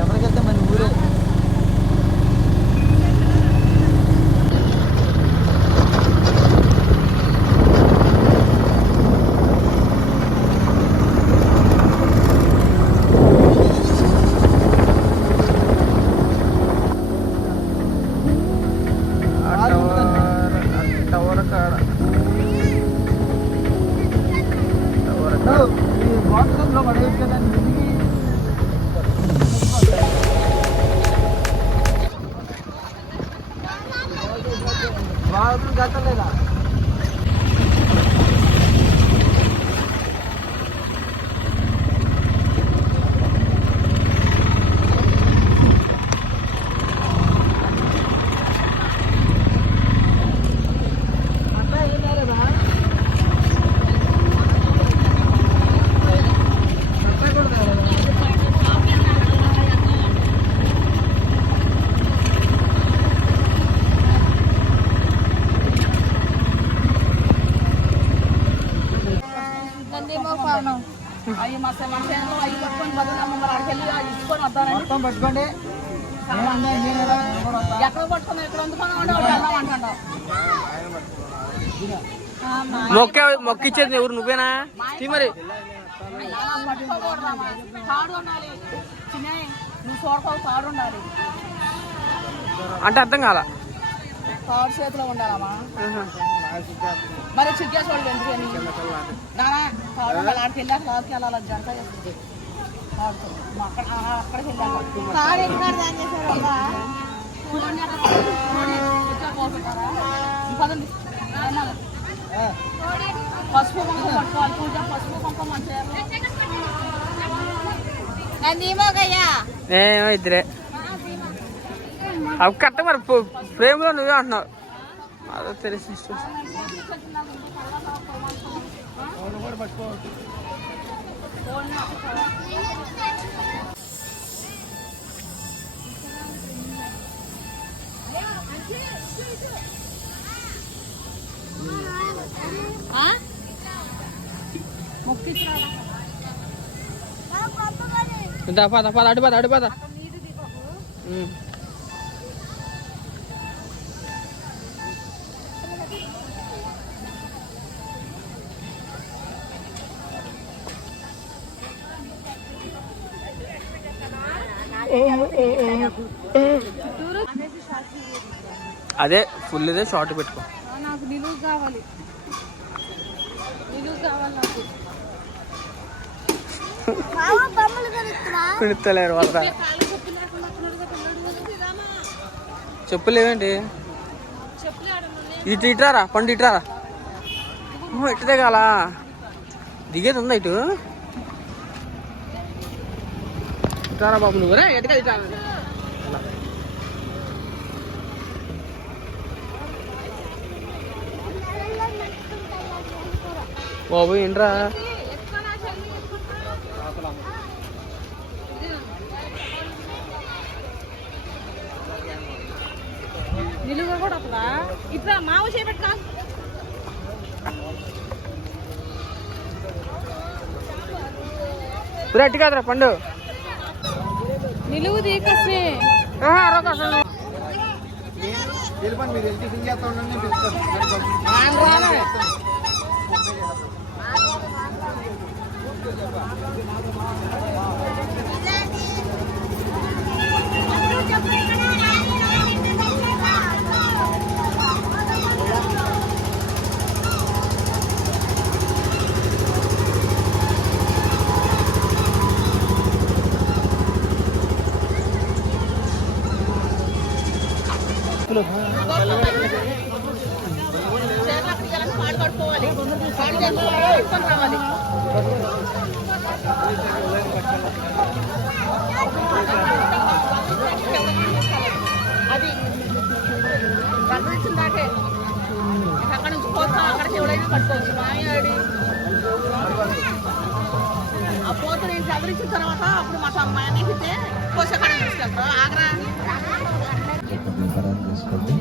ఎవరికైతే మన ఊరే గతలేదా అవి మసలు అవి పట్టుకొని బదులు మమ్మల్ని అక్కడికి వెళ్ళి ఇచ్చుకొని వద్దానండి మొత్తం పట్టుకోండి ఎక్కడ పట్టుకుని ఎక్కడ వండుకొని అంటాడు మొక్కిచ్చేది ఎవరు నువ్వేనా మరి పట్టుకోకూడదమ్మా తాడు ఉండాలి చిన్న నువ్వు చూడకో తాడు ఉండాలి అంటే అర్థం కాల తాడు చేతిలో ఉండాలమ్మా మరి చిక్కేసుకోండి ఎందుకని నానా తాడు ఉండాలి ఆడికి వెళ్ళాక లాస్కి వెళ్ళాలి జంట అక్కడికి వెళ్ళాక తాడు ఎక్కడ దాని చేశారు పదండి పసుపు కుంకుమ పట్టుకోవాలి పూజ పసుపు కుంకుమ మంచిగా ఇద్దరే అవి కట్ట మరి ఫ్రేమ్లో నువ్వే అంటున్నావు అదో తెలిసి అడుపద అదే ఫుల్ ఇదే షార్ట్ పెట్టుకో నాకు నిలువు కావాలి నాకు పిడుతలేరు వాళ్ళ చెప్పులేవేంటి ఇటు ఇటారా పండు ఇటారా ఇటు దిగాల దిగేది ఉందా ఇటు ఇటారా బాబు నువ్వురా ఎటుగా ఇటా బాబు ఏంట్రా నిలువ కూడా వస్తుందా ఇట్లా మావ చేపెట్టుకో ఎట్టు కాదురా పండు నిలువు దీకొచ్చి మీరు వెళ్తే సింగేస్తా ఉండండి అది గమనించిందాకే అక్కడ నుంచి పోతాం అక్కడికి ఎవరైనా పట్టుకోవచ్చు మాయాడి ఆ పోతు నేను చదివించిన తర్వాత అప్పుడు మా అమ్మాయిని పోసే కాడ తీసుకెళ్తాం ఆగ్రా అలంకారం చేసుకోండి.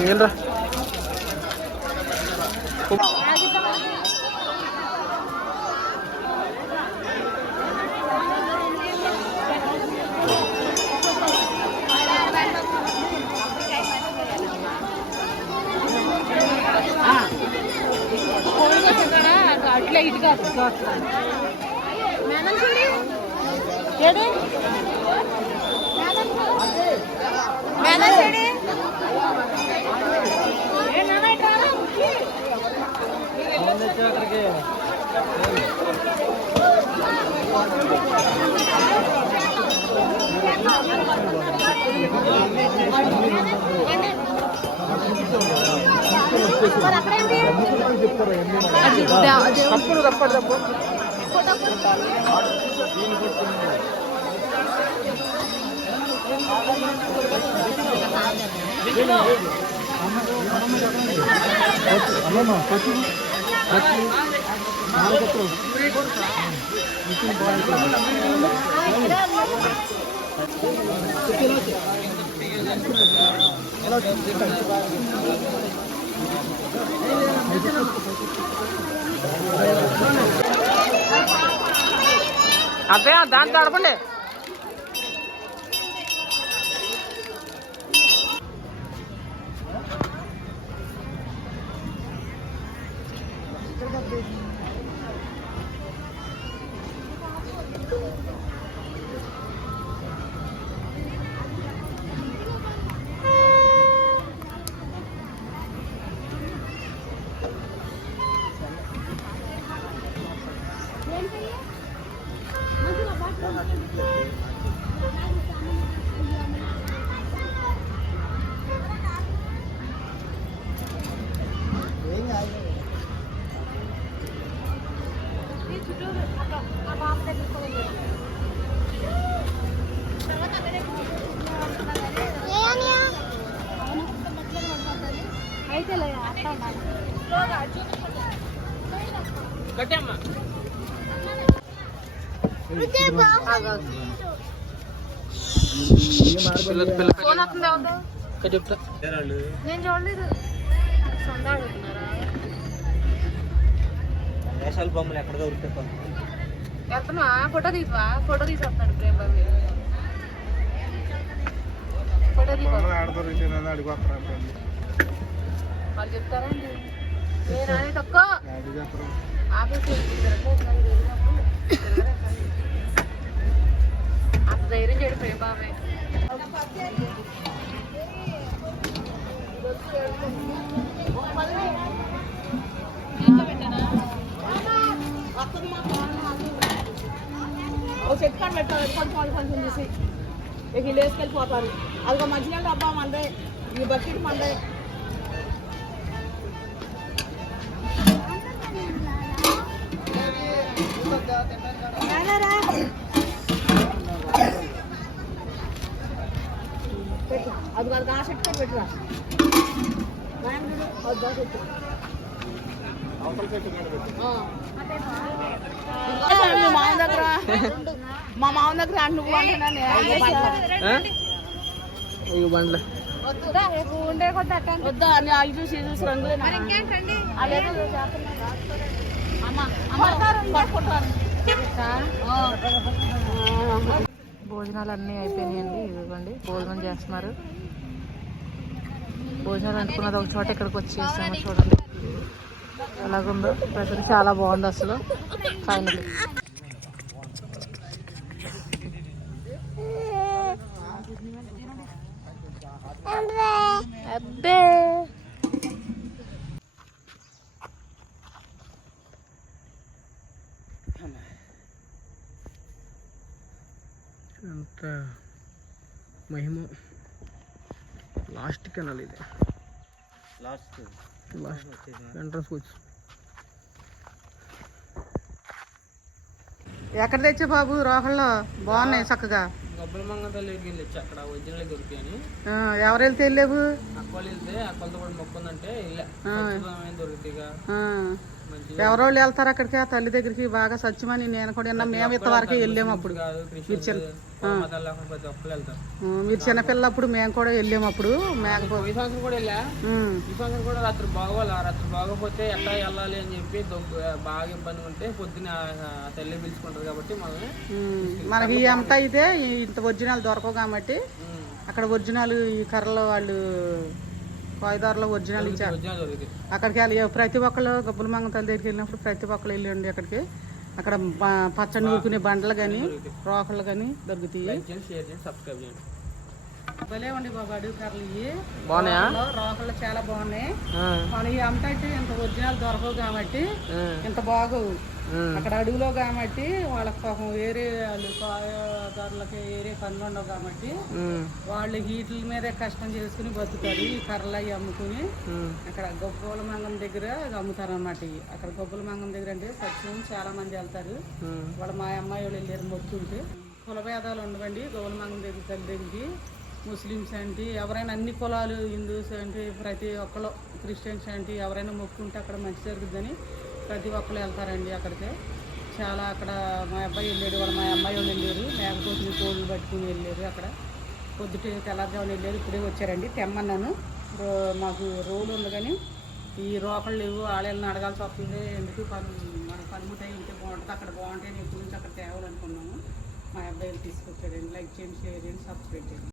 ఏంట్రా అట్లా ఇటుగా అక్కడికి తప్పుడు తప్పడు తప్పు అబ్బే దాంట్లో ఆడపండి నేను చూడలేదు దేశాల బొమ్మలు ఎక్కడ దొరుకుతాయి? వెళ్తున్నా ఫోటో తీసా ఫోటో తీసేస్తాడు ప్రేమ బాబు ఫోటో తీసా వాళ్ళు చెప్తారండి నేను తక్కువ ఆఫీస్ అంత ధైర్యం చేయడు ప్రేమ బాబే ఓ చెట్టు కాడ పెట్టాలి కొంచెం చూసి ఇక ఇల్లు వేసుకెళ్ళిపోతారు అదిగో మంచిగా డబ్బా మందే ఈ బకెట్ మందే పెట్టు అది కాదు ఆ చెట్టు పెట్టురా అది బాగా పెట్టు మా మామ దగ్గర నువ్వు బండ్లు వద్దా అవి చూసి చూసి రంగులే భోజనాలు అన్నీ అయిపోయినాయండి. ఇదిగోండి భోజనం చేస్తున్నారు. భోజనాలు అనుకున్నది ఒక చోట ఇక్కడికి వచ్చి చేస్తాము. చూడండి ఎలాగుందో ప్రజలు చాలా బాగుంది అసలు. ఫైనల్ అబ్బే అంత మహిమ లాస్ట్ కెనాల్ ఇది లాస్ట్ ఎంట్రన్స్ వచ్చి ఎక్కడ తెచ్చా బాబు రోకల్లో బాగున్నాయి చక్కగా గొప్పల మంగ తల్లికి వెళ్ళొచ్చు అక్కడ ఒరిజినల్ దొరికాయని ఎవరు వెళ్తే వెళ్ళేవు అక్కలు వెళ్తే అక్కలతో కూడా మొక్కుందంటే దొరుకుతాయిగా ఎవరోళ్ళు వెళ్తారు అక్కడికి ఆ తల్లి దగ్గరికి బాగా సత్యమని నేను కూడా విన్నా. మేము ఇంతవరకు వెళ్ళాము అప్పుడు ప్రతి ఒక్కరు వెళ్తారు. మీరు చిన్నపిల్లప్పుడు మేము కూడా వెళ్ళాము అప్పుడు ఈ సంవత్సరం కూడా వెళ్ళా. ఈ సంవత్సరం కూడా రాత్రి బాగోవాలి. రాత్రి బాగోపోతే ఎట్లా వెళ్ళాలి అని చెప్పి బాగా ఇబ్బంది ఉంటే పొద్దున తల్లి పిలుచుకుంటారు కాబట్టి మనకి అంతా అయితే ఇంత ఒరిజినల్ దొరకవు కాబట్టి అక్కడ ఒరిజినల్ ఈ కర్రలో వాళ్ళు కాయిదారులో ఒరిజినల్ ఇచ్చారు. అక్కడికి వెళ్ళి ప్రతి ఒక్కళ్ళు గొప్పల మంగ తల్లి దగ్గరికి వెళ్ళినప్పుడు ప్రతి ఒక్కళ్ళు వెళ్ళండి అక్కడికి. అక్కడ పచ్చని ఊరుకునే బండలు కానీ రోకళ్ళు కానీ దొరుకుతాయి. భలే ఉండి బాబు అడుగు కర్రలు ఇవి బాగున్నాయా? రోకళ్ళు చాలా బాగున్నాయి. మనకి అంత అయితే ఇంత ఒరిజినల్ దొరకవు కాబట్టి ఇంత బాగోవు. అక్కడ అడుగులో కాబట్టి వాళ్ళకి పాపం వేరే వాళ్ళు కాయదారులకి వేరే పనులు ఉండవు కాబట్టి వాళ్ళు వీటి మీదే కష్టం చేసుకుని బతుకుతారు. ఈ కర్రలు అవి అమ్ముకుని అక్కడ గొప్పల మంగం దగ్గర అమ్ముతారు అన్నమాట. అక్కడ గొప్పల మంగం దగ్గర అంటే సత్యం చాలా మంది వెళ్తారు. వాళ్ళు మా అమ్మాయి వాళ్ళు వెళ్ళారు మొక్కుంటే. కుల భేదాలు ఉండవండి గొప్పల మంగం దగ్గర తల్లి దగ్గరికి. ముస్లిమ్స్ అంటే ఎవరైనా అన్ని కులాలు, హిందూస్ అంటే ప్రతి ఒక్కరు, క్రిస్టియన్స్ అంటే ఎవరైనా మొక్కుంటే అక్కడ మంచి జరుగుతుందని ప్రతి ఒక్కరు వెళ్తారండి అక్కడికి. చాలా అక్కడ మా అబ్బాయి వెళ్ళాడు, వాళ్ళు మా అమ్మాయి వాళ్ళు వెళ్ళారు. మేకపోతుని కోళ్ళు పట్టుకుని వెళ్ళారు. అక్కడ పొద్దుటే తెల్లారుజామున వెళ్ళారు. ఇప్పుడే వచ్చారండి. తెమ్మన్నాను. మాకు రోలు ఉంది కానీ ఈ రోకళ్ళు లేవు. వాళ్ళని అడగాల్సి వస్తుంది. ఎందుకు మన పనిముటాయి ఉంటే బాగుంటుంది. అక్కడ బాగుంటాయి. ఎప్పటి నుంచి అక్కడ తేవాలనుకున్నాము. మా అబ్బాయిలు తీసుకొచ్చారండి. లైక్ చేయండి, షేర్ చేయండి, సబ్స్క్రైబ్ చేయండి.